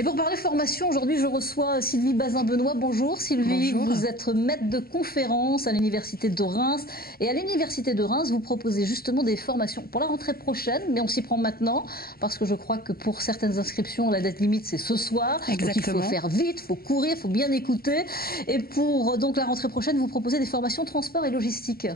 Et pour parler formation, aujourd'hui je reçois Sylvie Bazin-Benoît. Bonjour Sylvie, Bonjour. Vous êtes maître de conférence à l'Université de Reims. Et à l'Université de Reims, vous proposez justement des formations pour la rentrée prochaine, mais on s'y prend maintenant, parce que je crois que pour certaines inscriptions, la date limite c'est ce soir. Exactement. Donc il faut faire vite, il faut courir, il faut bien écouter. Et pour donc la rentrée prochaine, vous proposez des formations transport et logistique.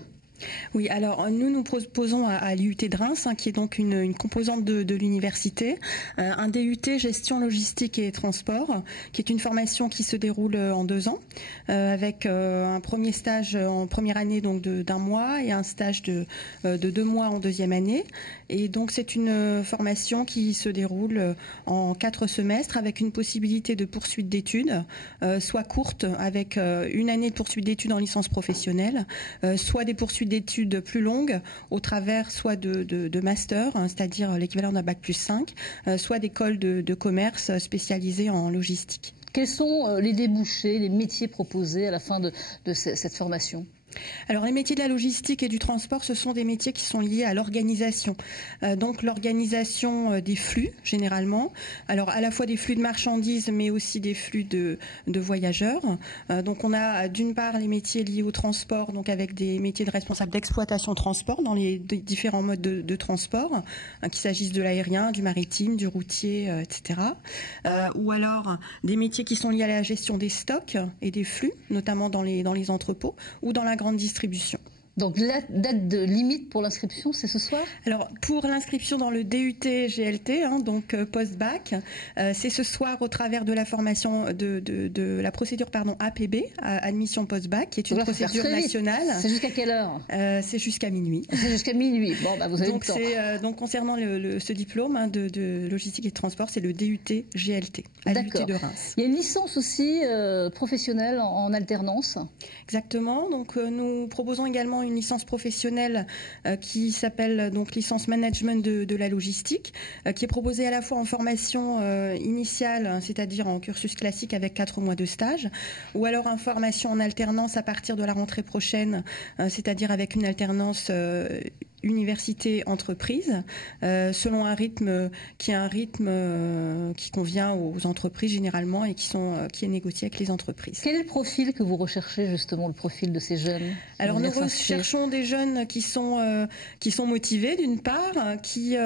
Oui, alors nous proposons à l'IUT de Reims, qui est donc une composante de l'université, un DUT gestion logistique et transport, qui est une formation qui se déroule en 2 ans, avec un premier stage en première année donc d'un mois et un stage de 2 mois en deuxième année. Et donc c'est une formation qui se déroule en 4 semestres avec une possibilité de poursuite d'études, soit courte avec une année de poursuite d'études en licence professionnelle, soit des poursuites d'études plus longues au travers soit de master, c'est-à-dire l'équivalent d'un bac+5, soit d'écoles de commerce spécialisées en logistique. Quels sont les débouchés, les métiers proposés à la fin de cette formation ? Alors les métiers de la logistique et du transport, ce sont des métiers qui sont liés à l'organisation. Donc l'organisation des flux, généralement. Alors à la fois des flux de marchandises, mais aussi des flux de voyageurs. Donc on a d'une part les métiers liés au transport, donc avec des métiers de responsable d'exploitation transport dans les différents modes de transport, qu'il s'agisse de l'aérien, du maritime, du routier, etc. Ou alors des métiers qui sont liés à la gestion des stocks et des flux, notamment dans les entrepôts ou dans la grande distribution. Donc la date de limite pour l'inscription, c'est ce soir ? Alors pour l'inscription dans le DUT GLT, donc post-bac, c'est ce soir au travers de la formation de la procédure APB, admission post-bac, qui est une procédure nationale. C'est jusqu'à quelle heure ? C'est jusqu'à minuit. C'est jusqu'à minuit. Bon, bah vous avez donc le temps. Donc concernant ce diplôme de logistique et de transport, c'est le DUT GLT à l'IUT de Reims. Il y a une licence aussi professionnelle en alternance. Exactement. Donc nous proposons également une licence professionnelle qui s'appelle donc licence management de la logistique, qui est proposée à la fois en formation initiale, c'est-à-dire en cursus classique avec 4 mois de stage, ou alors en formation en alternance à partir de la rentrée prochaine, c'est-à-dire avec une alternance université-entreprise, selon un rythme qui convient aux entreprises généralement et qui est négocié avec les entreprises. Quel est le profil que vous recherchez justement, le profil de ces jeunes? Alors nous recherchons des jeunes qui sont motivés d'une part, qui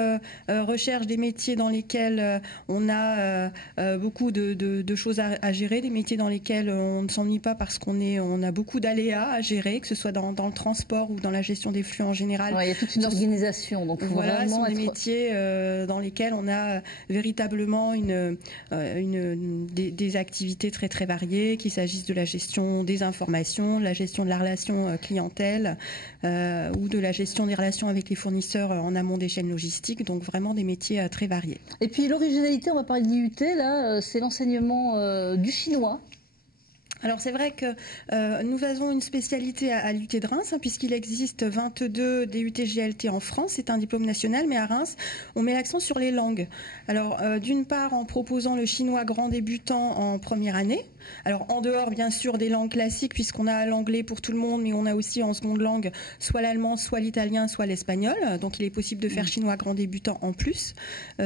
recherchent des métiers dans lesquels on a beaucoup de choses à gérer, des métiers dans lesquels on ne s'ennuie pas parce qu'on a beaucoup d'aléas à gérer, que ce soit dans le transport ou dans la gestion des flux en général. Ouais, il y a toute une organisation, donc voilà, ce sont des métiers dans lesquels on a véritablement des activités très très variées, qu'il s'agisse de la gestion des informations, de la gestion de la relation clientèle ou de la gestion des relations avec les fournisseurs en amont des chaînes logistiques, donc vraiment des métiers très variés. Et puis l'originalité, on va parler de l'IUT, là, c'est l'enseignement du chinois. Alors c'est vrai que nous avons une spécialité à l'IUT de Reims, puisqu'il existe 22 DUT GLT en France, c'est un diplôme national, mais à Reims, on met l'accent sur les langues. Alors d'une part en proposant le chinois grand débutant en première année, alors en dehors bien sûr des langues classiques, puisqu'on a l'anglais pour tout le monde, mais on a aussi en seconde langue soit l'allemand, soit l'italien, soit l'espagnol, donc il est possible de faire chinois grand débutant en plus,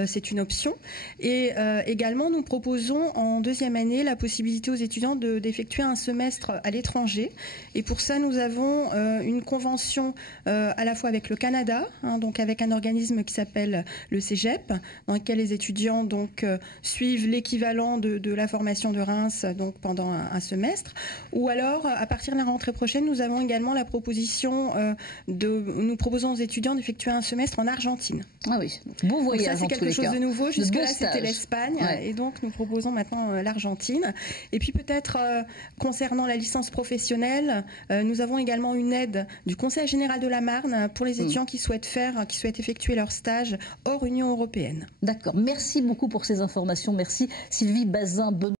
c'est une option. Et également nous proposons en deuxième année la possibilité aux étudiants d'effectuer un semestre à l'étranger, et pour ça nous avons une convention à la fois avec le Canada, donc avec un organisme qui s'appelle le Cégep, dans lequel les étudiants donc suivent l'équivalent de la formation de Reims donc pendant un semestre, ou alors à partir de la rentrée prochaine nous avons également la proposition nous proposons aux étudiants d'effectuer un semestre en Argentine. Ah oui, beau voyage. Donc ça c'est quelque chose de nouveau, jusque-là c'était l'Espagne, ouais. Et donc nous proposons maintenant l'Argentine. Et puis peut-être concernant la licence professionnelle, nous avons également une aide du Conseil général de la Marne pour les étudiants qui souhaitent effectuer leur stage hors Union européenne. D'accord, merci beaucoup pour ces informations, merci Sylvie Bazin-Benoît.